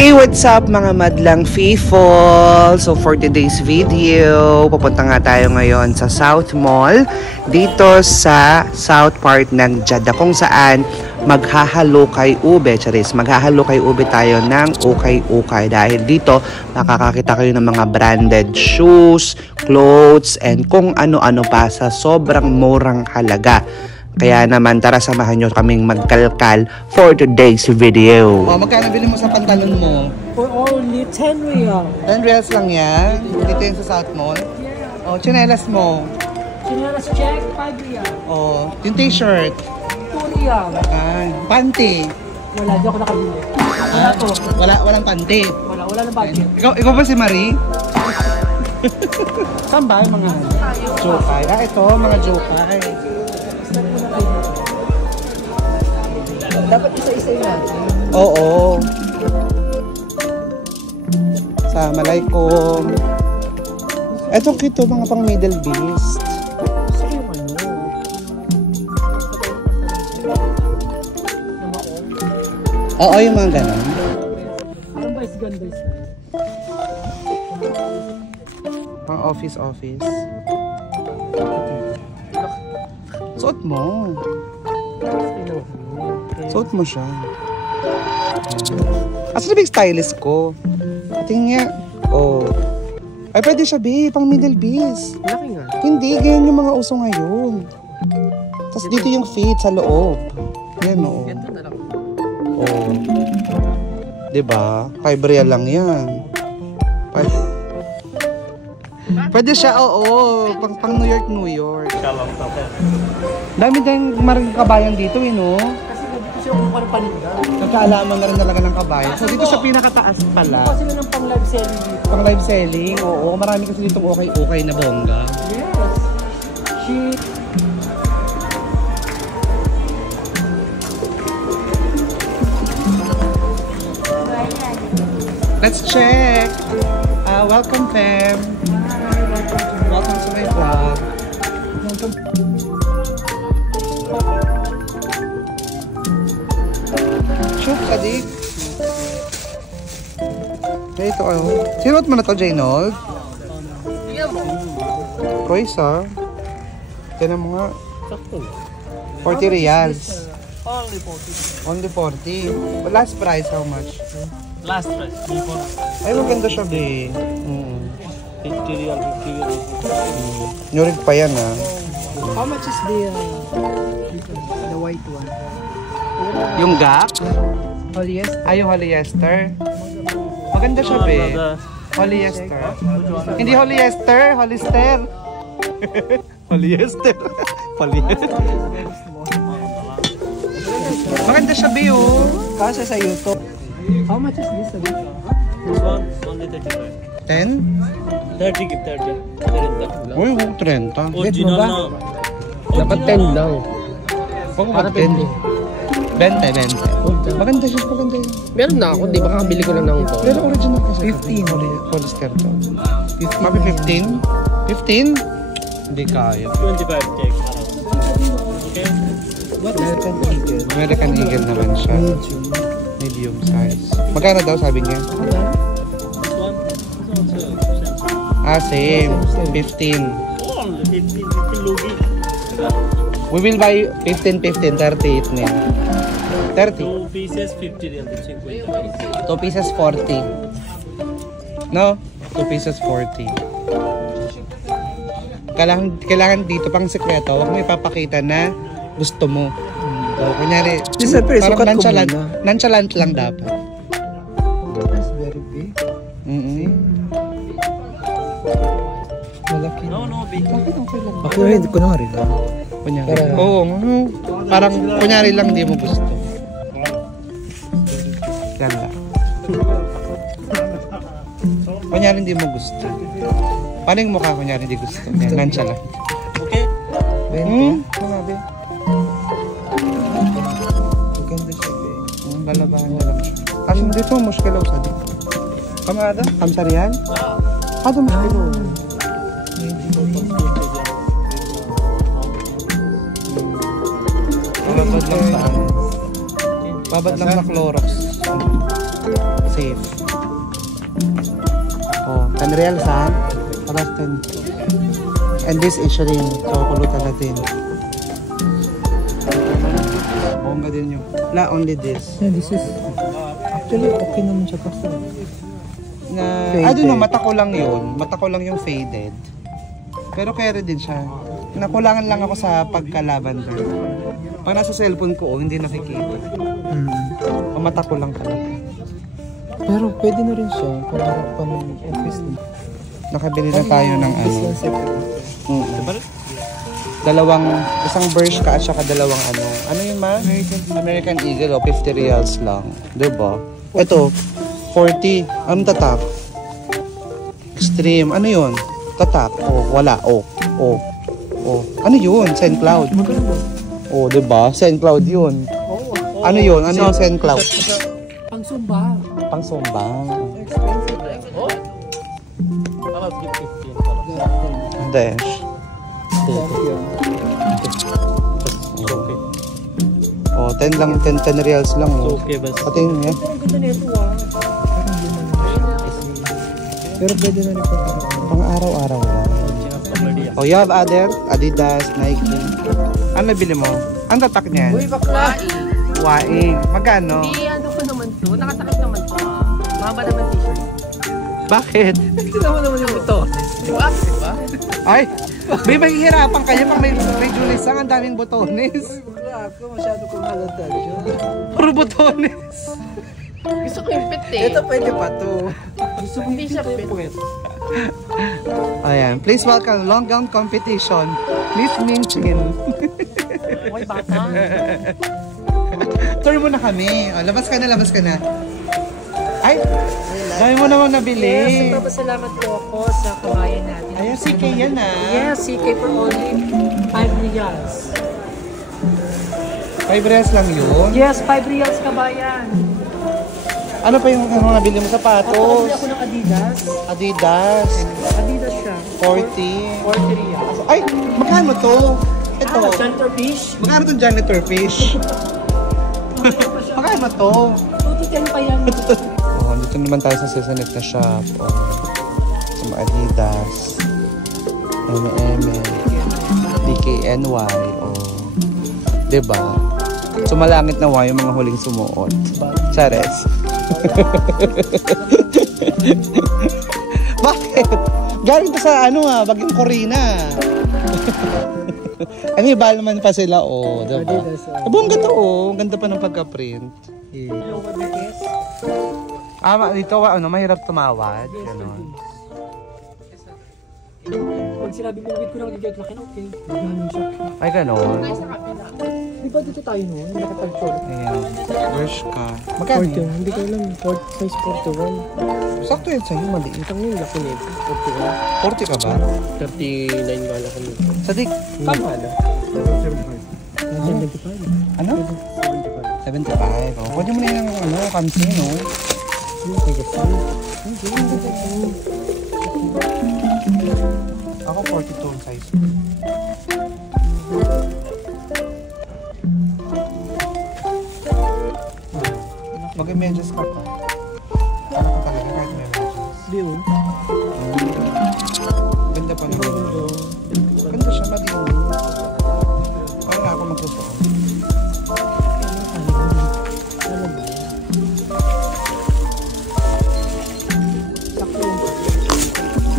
Hey, what's up mga madlang people? So for today's video, pupunta nga tayo ngayon sa South Mall dito sa South part ng Jeddah kung saan maghahalukay ube, charis, maghahalukay ube tayo ng ukay-ukay dahil dito makakakita kayo ng mga branded shoes, clothes, and kung ano-ano pa sa sobrang murang halaga. Kaya naman, tara samahan nyo kaming magkalkal for today's video. Oh, magkano bili mo sa pantalon mo? For only 10 real. 10 reals lang yan? Dito yung sa South Mall? Yeah. Oh, tsinelas mo? Chinelas check, 5 real. Oh, yung t-shirt? 2 real. Ay, panty? Wala, di ako nakabili. Wala to. Walang panty? Wala ng budget. Ikaw ba si Marie? Saan ba yung mga Jokay. Ah, ito, mga jokay. dapat isa-isa yun natin? Oo. Assalamualaikum. Eto kito, mga pang Middle Beast. Gusto ko yung ano? Oo, yung mga ganon. Parang ba is ganda is Pang office. Suot mo. Suot mo siya. Asa na ba yung stylist ko? Tingin nga. Oh. Ay, pwede siya, babe. Pang Middle Beast. Laki nga. Hindi, ganyan yung mga uso ngayon. Tapos dito yung fit sa loob. Yan, oo. Ganito na lang. Oo. Diba? 5 real lang yan. Pwede siya, oo. Pang New York. Dami din maraming kabayan dito, eh, no? Kasi dito siya kung parang paninda. Nagkaalaman na rin talaga ng kabayan. So, dito sa pinakataas pala. Kasi sila ng pang live selling dito. Pang live selling, oo. Marami kasi ditong okay na bongga. Yes. Shit. Let's check. Welcome, fam. Welcome to my vlog. Shoot, adik. Ito, ano? Sinot mo na to, Jaynold? Kois, ha? Tinan mo nga. 40 reals. Only 40. But last price, how much? Last price, before Ay, maganda siya, be. 50 real, 50 real. Nyurig pa yan, ha? How much is the white one? Yung gap? Polyester. Ay, yung polyester. Maganda siya, be. Polyester. Hindi polyester, Hollister. Polyester. Polyester. Maganda siya, be, oh. Kasi sa YouTube. How much is this? This one, only 35. 10? 30 give 30. 30. Uy, 30. Original na. Dapat 10 lang. Para 10. 20. Maganda siya, maganda yun. Meron na ako, di ba kakabili ko lang ng ito? Pero original kasi. 15. Polyester to. Mapi 15? 15? Hindi kaya. 25 take. Okay? American Eagle. American Eagle naman siya. Medium size. Magkano daw sabi niya? This one? This one, Same. 15. only 15 lugi. We will buy 15, 38 na yan. 30. 2 pieces, 50 real. 50. 2 pieces, 40. No? 2 pieces, 40. Kailangan dito pang sekreto. Huwag mo ipapakita na gusto mo. So, kunyari, parang nonchalant lang dapat. That's very big. Malaki. No, big. Ako rin, kunwari lang. Kunyari. Oo, parang kunyari lang di mo gusto. Yan lang. Kunyari hindi mo gusto. Paano yung mukha kunyari hindi gusto? Yan, nonchalant. Okay? 20. Kumabi. Maganda siya, babe. Lalabahan na lang siya. Kasi dito, muskilaw sa dito. Kamada? Kamsarihan? Ado muskilaw. Babad lang sa Clorox. safe. Oh, 10 reals ha? Para 10. And this is rin. So, kulutan natin. Bongga din yung. La, only this. Yeah, this is... Actually, okay naman siya kasi. I don't know, mata ko lang yun. Mata ko lang yung faded. Pero carry din siya. Nakulangan lang ako sa pagka-lavender. Pag nasa cellphone ko, hindi nakikita. Mata ko lang talaga. Pero pwede na rin siya kung harap pa ng office. Nakabili na tayo ng ano. Isang Bershka at saka dalawang ano. Ano yun ma? American Eagle, 50 reals lang. Diba? Ito, 40. Anong tatak? Extreme. Ano yun? Tatak. Oh, wala. Oh. Ano yun? Sand Cloud. Oh, diba? Sand Cloud yun. Ano yun? Ano yung Sand Cloud? Pang-sumba. Pang-sumba. Dash. Okay. Oh, 10 lang, 10 reals lang. Oh. Okay, bas. Pati yun, eh. Ang ganda nito Pero pwede na rin Pang araw-araw lang. Oh, you have other? Adidas, Nike. Ano nabili mo? Ang tatak niyan? Uy, bakla! Waing. Magkano? Hindi, ano ko naman to. Nakatakip naman to. Mahaba naman t-shirt. Bakit? Tignan naman yung buto. Diba? Diba? Ay! May mahihirapan kayo pag may Julis ang daming botones. Uy, bakla ako. Masyado kong halata siya. Puro botones. Gusto ko yung pit eh. Ito pwede pa to. Gusto ko Hindi siya pit. Ayan. Please welcome long gown competition. Miss Ming Chin. Uy, bata. Tour mo na kami. Oh, labas ka na. Ay! Dami mo namang nabili. Yes, nagpapasalamat po ako sa kabayan natin. Ayan, CK yan ah. Yes, CK for only 5 reals. 5 reals lang yun. Yes, 5 reals kabayan. Ano pa yung nabili mo? Tapos Sapatos? ako ng Adidas. Adidas. Adidas siya. 40. 40 reals. Ay! Magkano to? Ito. Center fish. Magkano itong janitor fish? Magkano to? 210 pa yan. Oh, dito naman tayo sa Sesanet na shop. Oh. Sa mga Adidas. DKNY. Oh. Diba? Sumalangit na yung mga huling sumuot. Chares. Bakit? Galing to sa Bagyong Corina. May bal naman pa sila, oh. Diba? Bongga to, oh. Ang ganda pa ng pagka-print. Dito, mahirap tumawad. Ganon. Pag sinabi mo, wait ko lang nag-get laki, okay. Ganun siya. Ay, ganon. Di ba dito tayo noon? Nakapag-short. Ayan. Bershka. Magkano 40. yun? Hindi ko alam. Size 41. Sakto yun sa'yo, maliit. Ito ngayon, laki nito. 40 ka ba? 39 wala kami. Sadik. Tama na. 75. Ano? 75. Oh, pwede mo na yung kansi, no? Ako 42 ang size. Mag-medyas ka pa. Ano ka talaga kahit may medyas? Di yun. Ganda pa naman. Ganda siya, madiin. Parang ako magsusuot.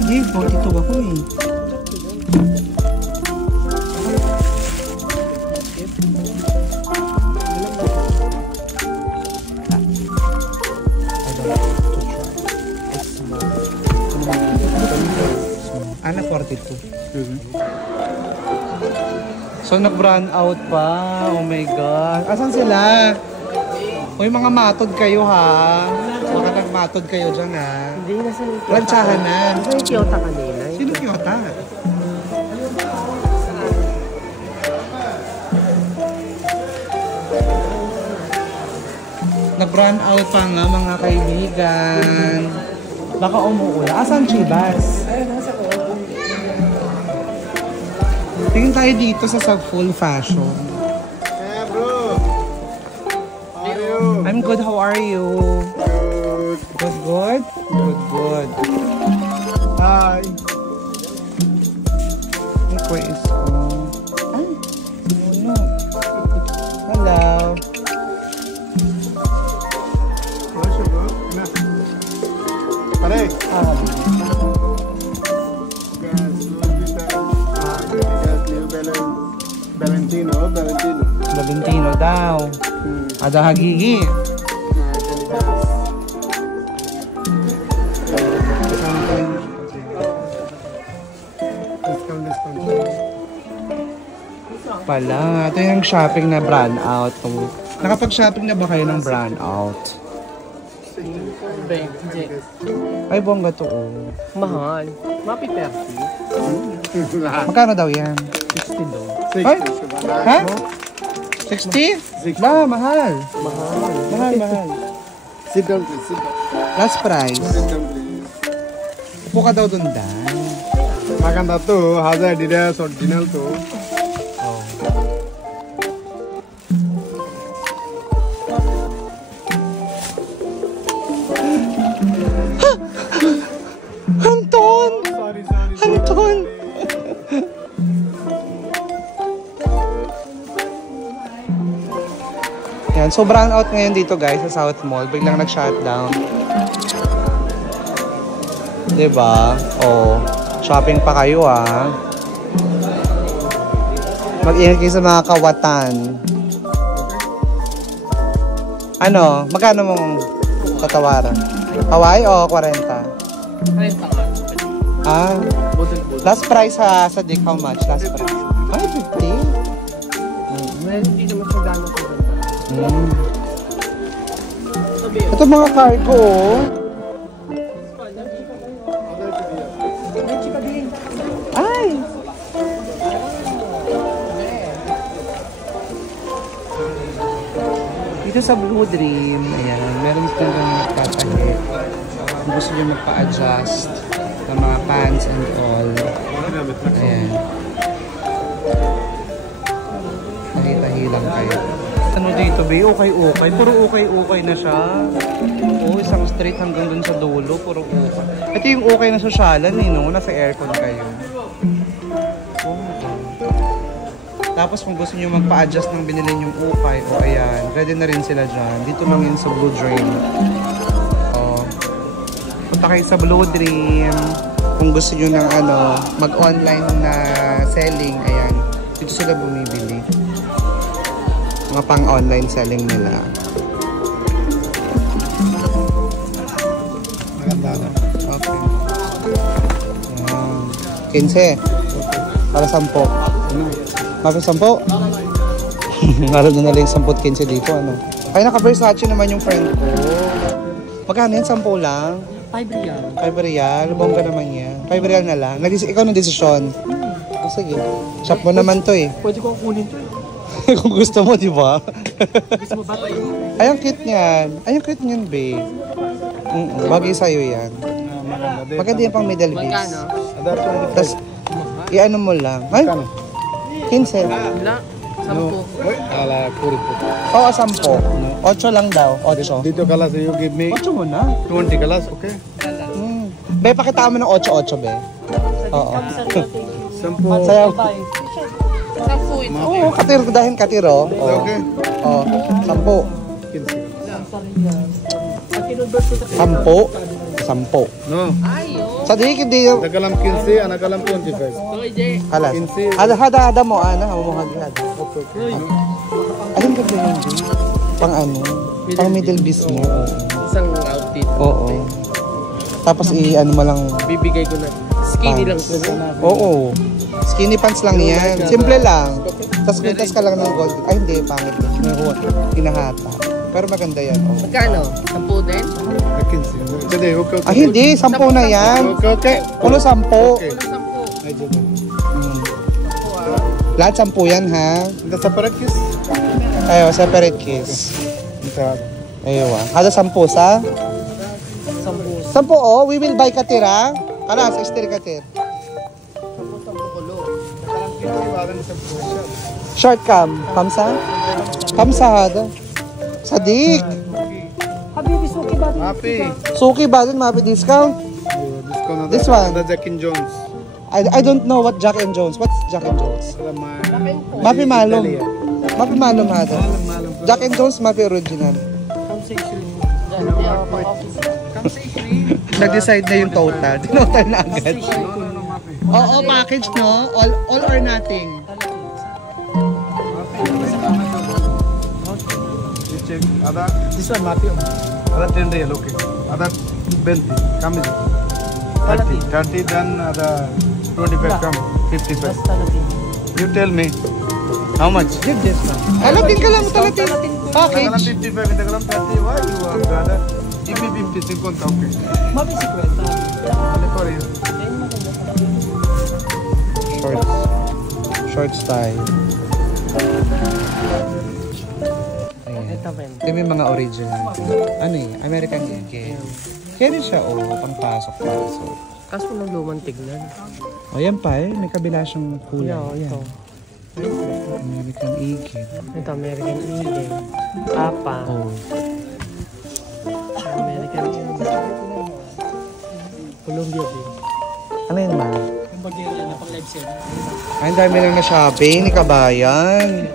Hindi, 42 ako eh. Ana 42. So nag-brand out pa. Oh my god. Asan sila? Uy, mga matod kayo ha. Baka nagmatod kayo dyan ha. Hindi, nasa yung Plantsahan na. Nasa yung Kyoto kanina. Sino Kyoto? Nag-brand out pa nga mga kaibigan. Baka umuula. Asan Chivas? Ay, nasa ko. Tingin tayo dito sa full fashion. Hey bro, how are you? I'm good, how are you? Good. good. It was good? Good, good. Hi. Hey, where is Ay, no. Hello. What's your work? Pare. Valentino. Valentino daw. Ada hagigi. Pala, ito yung shopping na brand out. Nakapag-shopping na ba kayo ng brand out? Hindi. Ay, bongga to oh. Mahal. Mapi 30. Magkano daw yan? 60 daw. Ay? Ha? 60? La, mahal. Mahal. Sit down, please. Sit down. Last price. Sit down, please. Upo ka daw dun dan. Maganda to. Haza Adidas original to. Anton! Sorry. Anton! Yan, so brown out ngayon dito guys sa South Mall. Biglang nag-shutdown. Diba? Oh, shopping pa kayo ah. Mag-ingat kayo sa mga kawatan. Ano? Magkano mong tatawaran? Hawaii o 40? 30 ka. Ah, Budol-budol. last price sa Sadik, how much? Last price? Ay, 50? Hindi naman siya gano'n ko. Ito mga cargo oh. Ay! Dito sa Blue Dream, ayan, meron talagang magtatahi. Kung gusto nyo magpa-adjust ng mga pants and all. Ayan. Tahi-tahi lang kayo. Ano dito, be? Okay. Puro okay na siya. Oo, isang straight hanggang dun sa dulo. Puro okay. Ito yung okay na sosyalan eh, no? Nasa aircon kayo. Tapos kung gusto nyo magpa-adjust ng binili yung ukay, o ayan, ready na rin sila dyan. Dito lang yun sa Blue Dream. O, punta kayo sa Blue Dream. Kung gusto nyo ng ano, mag-online na selling, ayan, dito sila bumibili. Mga pang-online selling nila. Maganda na. Okay. Ayan. 15. Para 10. Bakit 10? Naroon na lang 10 at 15 dito, ano? Ay, naka-Versace naman yung friend ko. Magkano yan? 10 lang? 5 real. 5 real? Bongga naman yan. 5 real na lang. Ikaw ng desisyon. Oh, sige. Shop mo naman to eh. Pwede ko kunin to. Kung gusto mo, di ba? Gusto mo ba tayo? Ay, ang cute niyan. Ay, ang cute niyan, babe. Bagay sa'yo yan. Maganda din. Maganda yan pang middle piece. Magkano? Tapos, i-ano mo lang. Ay, 15. Wala. 10. Ala, puri po. Oo, 10. 8 lang daw. 8. Dito kalas, you give me 8 mo na. 20 kalas, okay? Be, pakitaan mo ng 8-8, be. Oo. Sampo. Sayaw. 10 ito. Oo, katir, dahil katiro. Oo. Okay. Oo, 10. 10. 10. No. Sa di, hindi yung... Nagalam 15, anagalam 25. Alas. 15. Hada mo, ana. Humuhagihad. Okay. Ayun ka ba yun, be? Pang ano? Pang middle piece mo. Oo. Isang outfit. Oo. Tapos i-ano mo lang. Bibigay ko na. Skinny lang po. Oo. Skinny pants lang yan. Simple lang. Tapos pintas ka lang ng gold. Ay, hindi. Pangit yun. May hinahata. Pero maganda yan. Oh. Magkano? 10 din? 15. Jadi, okay, okay. Ah, hindi. 10 na yan. Okay, okay. Ulo 10. Okay. 10. Ay, jadi. Lahat 10 yan, ha? Ito separate kiss? Ayo, separate kiss. Ito. Ayo, Hada 10 sa? 10. 10, oh. We will buy katira. Kalas, extra katir. Short cam. Kamsa? Kamsa, hada. Sadik. Habibi, suki Mapi. Suki ba din? Mapi discount? This one. The Jack and Jones. I don't know what Jack and Jones. What's Jack and Jones? Mapi malum. Mapi malum hada. Jack and Jones, mapi original. Nag-decide na yung total. Tinotal na agad. Oo, package no? All or nothing. Check. This one Mapi. Other 10 real, okay. Other 20. Come is 30. Then other 25 come. 55. You tell me. How much? Give this one. Alam din ka lang talatin. Package. 55 in the gram 30. Why you are brother? If 50, 50, okay. Mapi 50. Only for you. Short style. Ito may mga original. Ano eh? American Eagle. Kaya din siya, pang-pasok-pasok. Kaso nang lumang tignan. O, yan pa eh. May kabila siyang kulay. Ito. American Eagle. Ito, American Eagle. Papa. Oh. American Eagle. Columbia din. Ano yun, ma? Yung bagay na pang live set. Ay, ang dami lang na shopping ni Kabayan.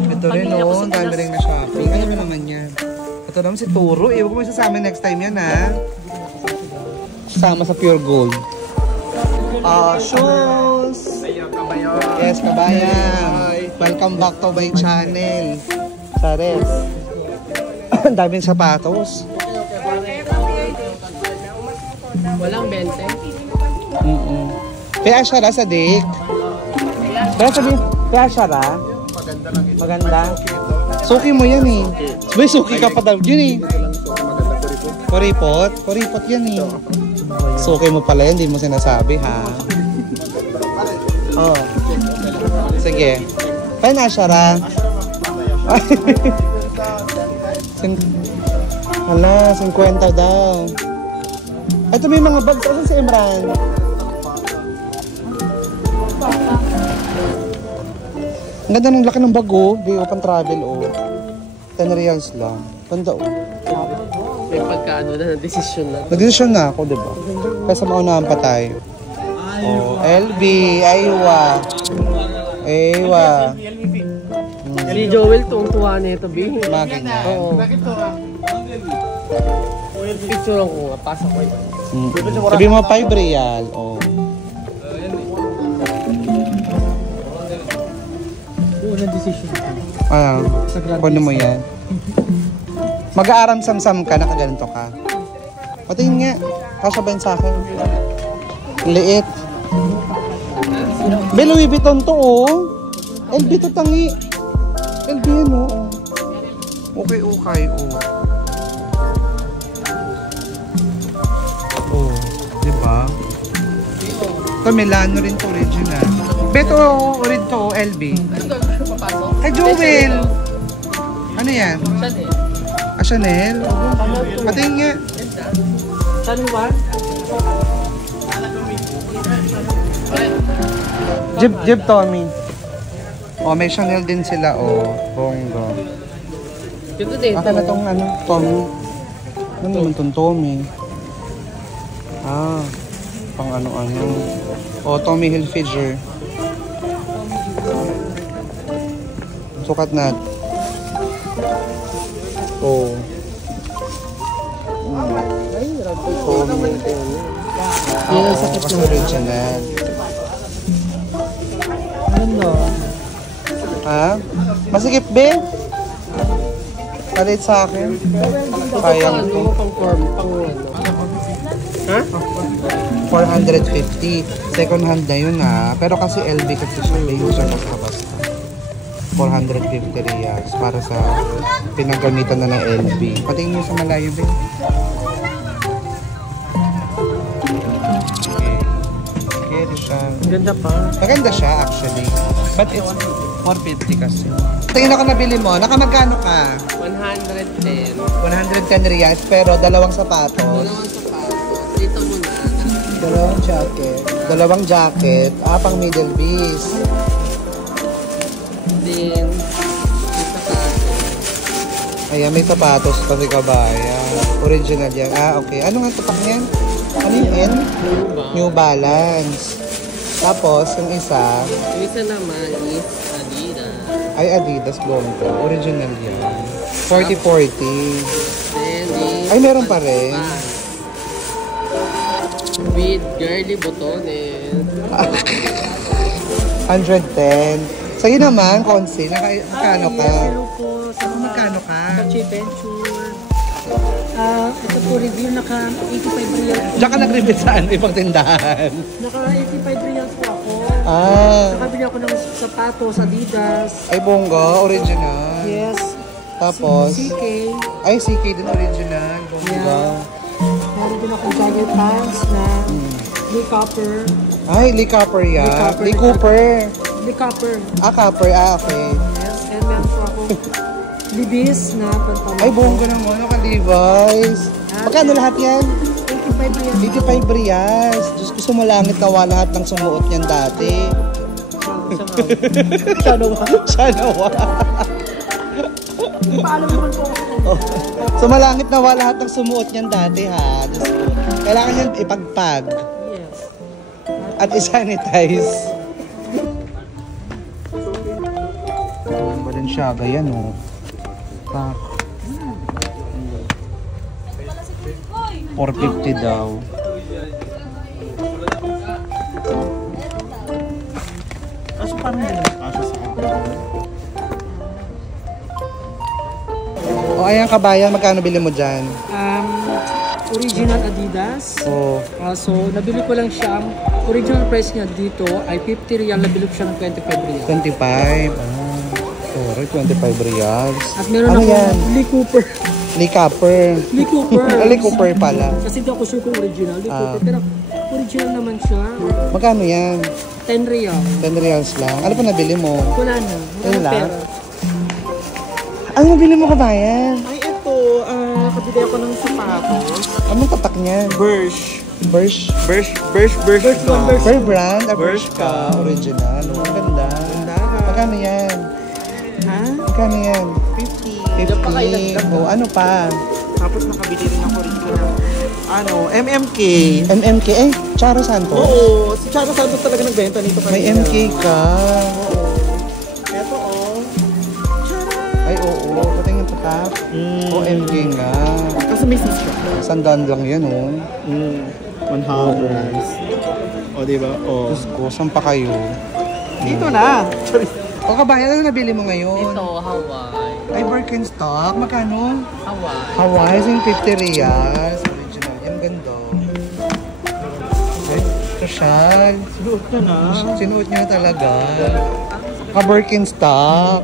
Ito rin, oh. Ang dami rin na shopping. Ano rin naman yan? Ito naman si Turo. Huwag mo isasama next time yan, ha? Sama sa Pure Gold. Shoes! Yes, Kabayan. Welcome back to my channel. Sares. Ang daming sapatos. Walang 20. Kaya siya sa dik. Kaya siya ra. Maganda. Suki mo yan eh. Sabay suki ka pa daw yun eh. Kuripot? Kuripot yan eh. Suki mo pala yan, hindi mo sinasabi ha. Oh. Sige. Kaya na siya ra. Hala, 50 daw. Ito may mga bags. Asan si Imran? Ang ganda ng laki ng bag oh. Di open travel oh. 10 reals lang. Ganda oh. May pagkaano na, desisyon na. Nag-decision na ako, diba? Kaya maunahan pa tayo. Oh, LB, Aywa. Si Joel, tuwang-tuwa na ito, B. Mga ganyan. Oo. Picture lang ko, pasok ko ito. Sabi mo 5 real. Oh. Unang decision. Kuno mo yan. Mag-aaram samsam ka, nakaganito ka. Patingin nga. Kasya ba yun sa akin? Liit. Louis Vuitton to oh. LB to tangi. LB yan oh. Okay. Oh, diba? Ito Milano rin to original. Beto rin to LB. Kay Joel. Ano yan? Chanel. Patingin nga. Chanel? Jib Tommy. Oh, may Chanel din sila oh. Bongo. Ito din. Akin na tong ano, Tommy. Ano naman tong Tommy? Pang ano-ano. Oh, Tommy Hilfiger. Sukat na. Oh. Tommy. Kasi original. Ano? Masikip be? Palit sa akin. Sayang to. Pang ano? Ha? 450. Second hand na yun Pero kasi LB kasi siya. May user nakabasta. 450 reals para sa pinagamitan na ng LB. Patingin nyo sa malayo ba? Okay, siya. Ganda pa. Maganda siya actually. But it's 450 kasi. Tingin ako nabili mo. Nakamagkano ka? 110. 110 reals pero dalawang sapatos. Dalawang sapatos. Dito muna. Dalawang jacket. Pang middle piece. Din. Sapatos. Ayan, may sapatos pa si kabayan. Original yan. Ah, okay. Ano nga tapak niyan? Ano yun? New Balance. Tapos, yung isa, Yung isa naman is Adidas. ay Adidas Bongga. Original yan. 40-40. Then, this Ay, meron pa rin. with girly botones. 110. Sa'yo naman, Consi, magkano ka? Hello po sa mga Magkano ka? Kachi Venture. Ito po review, naka 85 real. Diyan ka nag-repeat saan? Ibang tindahan. Naka 85 real po ako. Ah. Nakabili ako ng sapatos, Adidas. Ay, Bongga. Original. Yes. Tapos, CK. ay, CK din original. Bongga. Yeah. Meron din akong jogger pants na Lee Copper. Ay, Lee Cooper yan. Cooper. Lee Cooper. Lee Copper. Ah, Cooper. Ah, okay. Yes. And meron po akong Libis na pantalon. Ay, Bongga naman. Ano ka, Levi's? Magkano lahat yan? 85 real. 85 reals. Diyos ko, sumulangit nawa lahat ng sumuot niyan dati. Sana ba? Sana wa. Paalam naman po ako. Sumalangit nawa lahat ng sumuot niyan dati, ha? Diyos ko. Kailangan yan ipagpag. Yes. At isanitize. Balenciaga yan, oh. Tak. 450 daw. Kaso paano hindi naman kasha sa akin? O, ayan kabayan, magkano bili mo dyan? Original Adidas. O, So, nabili ko lang siya. Ang original price niya dito ay 50 real. Nabili ko siya ng 25 real. 25. Sorry, 25 reals. At meron Ano ako yan? Lee Cooper. Lee Cooper. Lee Cooper. Lee Cooper pala. Kasi di ako sure kung original. Lee Cooper. Pero original naman siya. Magkano yan? 10 real. 10 reals lang. Ano pa nabili mo? Wala na. Yun Wala lang? pera. Ano nabili mo kabayan? Ay, ito. Kabili ako ng sapatos. Anong tatak niyan? Birch. Birch. Birch. Bear Brand? Bershka. Original. Oh, ang ganda. Magkano yan? Ha? Magkano yan? 50. Oh, ano pa? Tapos nakabili rin ako rin ng MMK. MMK. Eh, Charo Santos. Oo, si Charo Santos talaga nagbenta nito kanina. May MK ka. Eto Ay, oo. Patingin pa ta. O, MK nga. Kasi may sister. Sandaan lang yan, oh. 100. O, diba? O. Diyos ko, saan pa kayo? Dito na. O, kabayan, ano nabili mo ngayon? Ito, Hawaii. Ay, Birkenstock. Magkano? Hawaii. Hawaii, yung 50 reals. Original. Yan, ganda. Ay, social. Sinuot ka na. Sinuot niya talaga. Ka-Birkenstock.